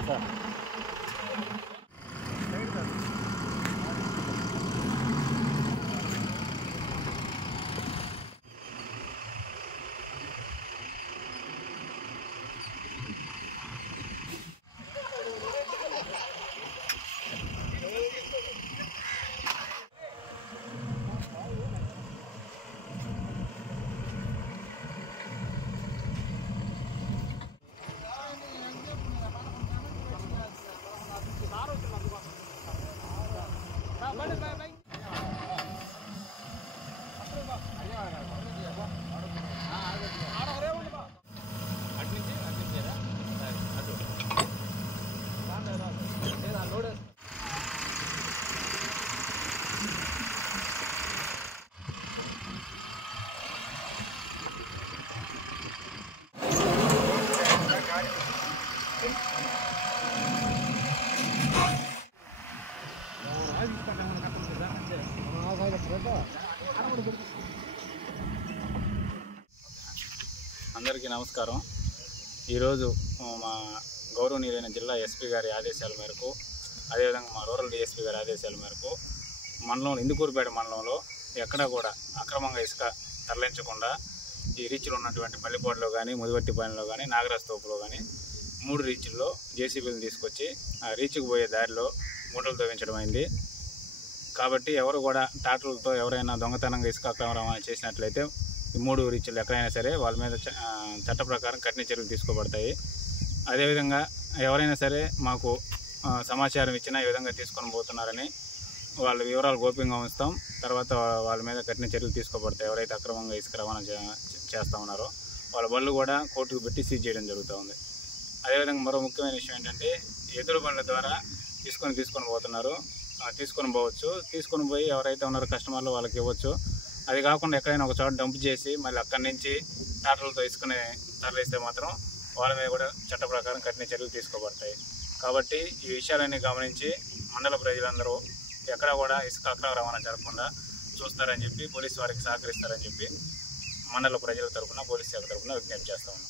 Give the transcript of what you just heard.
Sir. అందరికీ నమస్కారం. ఈరోజు మా గౌరవనీయులైన జిల్లా ఎస్పీ గారి ఆదేశాల మేరకు, అదేవిధంగా మా రూరల్ డిఎస్పీ గారి ఆదేశాల మేరకు మండలంలో ఇందుకూరుపేట మండలంలో ఎక్కడా కూడా అక్రమంగా ఇసుక తరలించకుండా ఈ రీచ్లో ఉన్నటువంటి పల్లిపోటలో కానీ, ముదివట్టిపాలెంలో కానీ, నాగరాజు తోపులో కానీ 3 రీచ్ల్లో జేసీబీలను తీసుకొచ్చి ఆ రీచ్కి పోయే దారిలో గుంటలు తవ్వించడం అయింది. కాబట్టి ఎవరు కూడా ట్రాక్టర్లతో ఎవరైనా దొంగతనంగా ఇసుక అక్రమ రవాణా చేసినట్లయితే ఈ 3 రీచ్లు ఎక్కడైనా సరే వాళ్ళ మీద చట్ట ప్రకారం కఠిన చర్యలు తీసుకోబడతాయి. అదేవిధంగా ఎవరైనా సరే మాకు సమాచారం ఇచ్చినా ఈ విధంగా తీసుకొని పోతున్నారని వాళ్ళ వివరాలు గోప్యంగా ఉంచుతాం. తర్వాత వాళ్ళ మీద కఠిన చర్యలు తీసుకోబడతాయి. ఎవరైతే అక్రమంగా ఇసుక రవాణా చేస్తూ ఉన్నారో వాళ్ళ బళ్ళు కూడా కోర్టుకు పెట్టి సీజ్ చేయడం జరుగుతూ ఉంది. అదేవిధంగా మరో ముఖ్యమైన విషయం ఏంటంటే, ఎదురు బండ్ల ద్వారా తీసుకొని పోతున్నారు. తీసుకొని పోవచ్చు. తీసుకొని పోయి ఎవరైతే ఉన్నారో కస్టమర్లు వాళ్ళకి ఇవ్వచ్చు. అది కాకుండా ఎక్కడైనా ఒక చోట డంప్ చేసి మళ్ళీ అక్కడి నుంచి ట్రాక్టర్లతో ఇసుకుని తరలిస్తే మాత్రం వాళ్ళ మీద కూడా చట్ట ప్రకారం కఠిన చర్యలు తీసుకోబడతాయి. కాబట్టి ఈ విషయాలన్నీ గమనించి మండల ప్రజలందరూ ఎక్కడా కూడా ఇసుక అక్రమ రవాణా జరగకుండా చూస్తారని చెప్పి, పోలీసు వారికి సహకరిస్తారని చెప్పి మండల ప్రజల తరఫున, పోలీసు శాఖ తరఫున విజ్ఞప్తి చేస్తా ఉన్నాం.